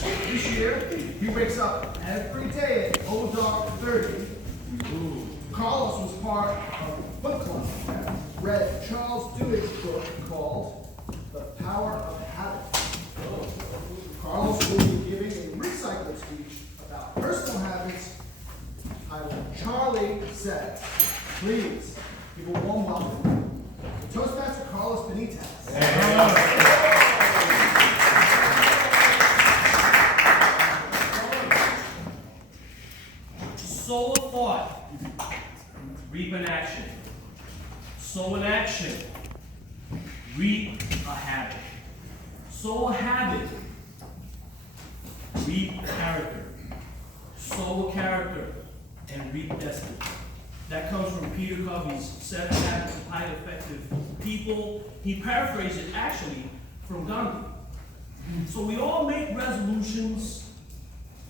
This year, he wakes up every day at 30. Carlos was part of a book club that read Charles Duhigg's book called The Power of Habit. Carlos will be giving a recycled speech about personal habits titled Charlie Says. Please give a warm welcome to Toastmaster Carlos Benitz. Sow a thought, reap an action. Sow an action, reap a habit. Sow a habit, reap character. Sow a character and reap destiny. That comes from Peter Covey's 7 Habits of Highly Effective People. He paraphrased it actually from Gandhi. So we all make resolutions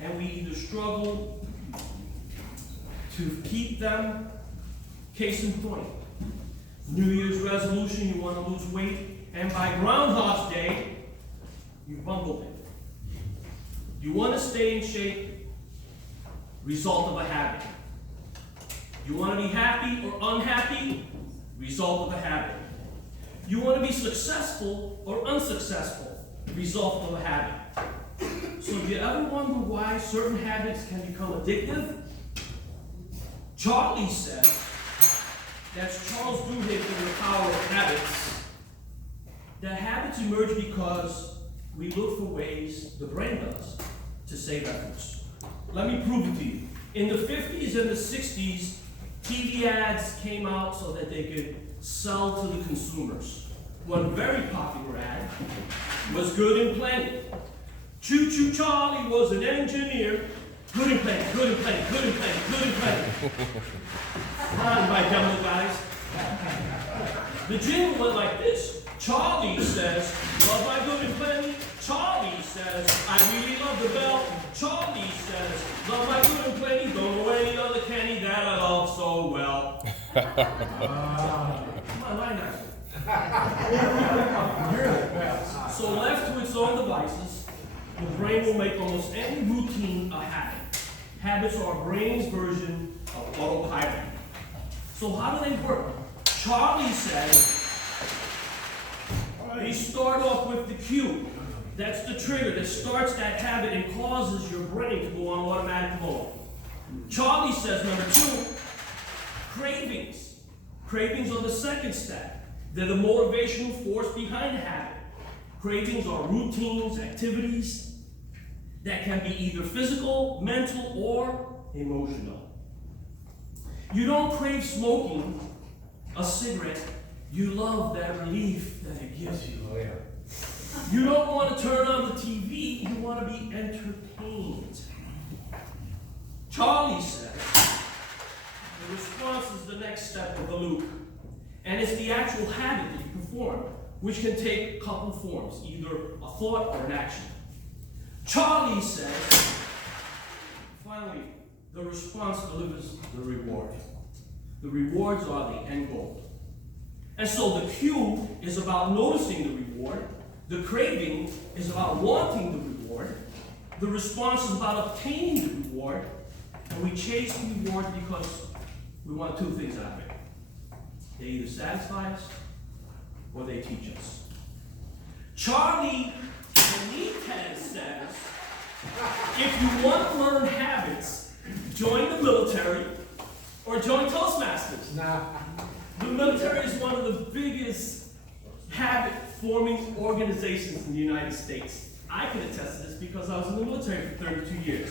and we either struggle to keep them. Case in point, New Year's resolution, you want to lose weight, and by Groundhog's Day, you bungled it. You want to stay in shape, result of a habit. You want to be happy or unhappy, result of a habit. You want to be successful or unsuccessful, result of a habit. So do you ever wonder why certain habits can become addictive? Charlie said, that's Charles Duhigg in The Power of Habits, that habits emerge because we look for ways, the brain does, to save efforts. Let me prove it to you. In the 50s and the 60s, TV ads came out so that they could sell to the consumers. One very popular ad was Good and Plenty. Choo Choo Charlie was an engineer. Good and plenty, good and plenty, good and plenty, good and plenty. Run by demo guys. The jingle went like this. Charlie says, love my good and plenty. Charlie says, I really love the bell. Charlie says, love my good and plenty. Don't know any other candy that I love so well. Come on, line out. So left to its own devices, the brain will make almost any routine a habit. Habits are our brain's version of autopilot. So how do they work? Charlie says, they start off with the cue. That's the trigger that starts that habit and causes your brain to go on automatic mode. Charlie says, number 2, cravings. Cravings are the second step. They're the motivational force behind the habit. Cravings are routines, activities that can be either physical, mental, or emotional. You don't crave smoking a cigarette. You love that relief that it gives you. Oh, yeah. You don't want to turn on the TV. You want to be entertained. Charlie says the response is the next step of the loop. And it's the actual habit that you perform, which can take a couple forms, either a thought or an action. Charlie says, finally, the response delivers the reward. The rewards are the end goal. And so the cue is about noticing the reward. The craving is about wanting the reward. The response is about obtaining the reward. And we chase the reward because we want 2 things out of it. They either satisfy us or they teach us. Charlie Benitz says, if you want to learn habits, join the military or join Toastmasters. Nah. The military is one of the biggest habit-forming organizations in the United States. I can attest to this because I was in the military for 32 years.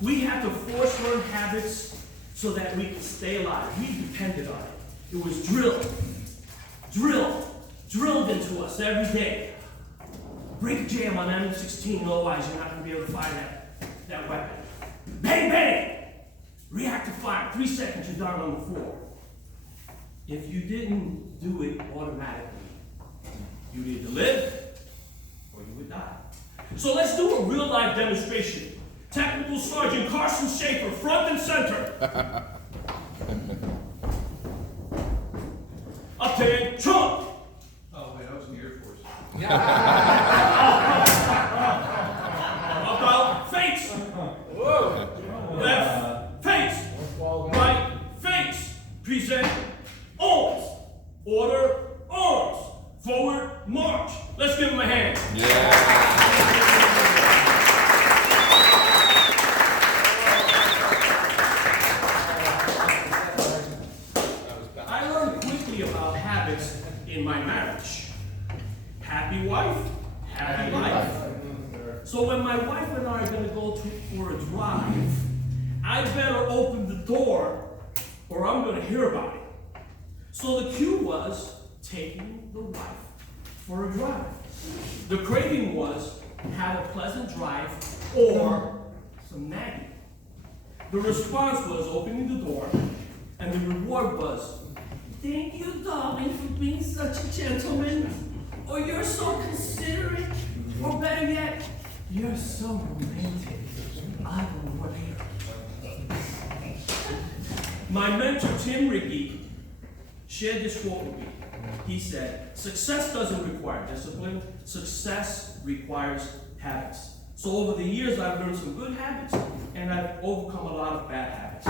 We had to force learn habits so that we could stay alive. We depended on it. It was drilled into us every day. Break a jam on M16, otherwise you're not going to be able to fire that weapon. Bang, bang! Reactive fire, 3 seconds, you're down on the floor. If you didn't do it automatically, you'd either live or you would die. So let's do a real life demonstration. Technical Sergeant Carson Schaefer, front and center. Attention! Oh, wait, I was in the Air Force. Up So when my wife and I are going to go for a drive, I better open the door or I'm going to hear about it. So the cue was taking the wife for a drive. The craving was have a pleasant drive or some nagging. The response was opening the door, and the reward was, thank you, darling, for being such a gentleman. Or you're so considerate. Or better yet, you're so romantic. I will wait. My mentor, Tim Rickey, shared this quote with me. He said, success doesn't require discipline. Success requires habits. So over the years, I've learned some good habits, and I've overcome a lot of bad habits.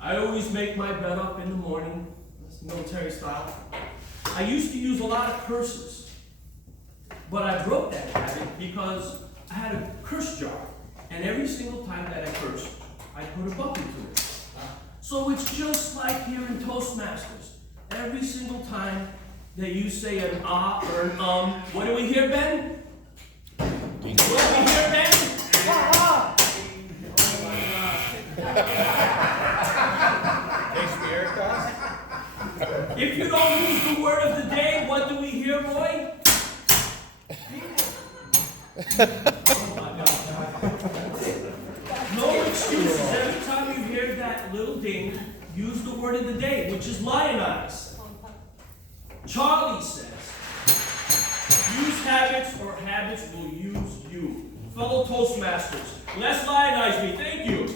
I always make my bed up in the morning. That's military style. I used to use a lot of curses, but I broke that habit because I had a curse jar, and every single time that I cursed, I put a buck into it. So it's just like here in Toastmasters. Every single time that you say an ah or an what do we hear, Ben? What do we hear, Ben? If you don't use the word of the day, what do we hear, boy? No excuses. Every time you hear that little ding, use the word of the day, which is lionize. Charlie says, use habits or habits will use you. Fellow Toastmasters, let's lionize me. Thank you.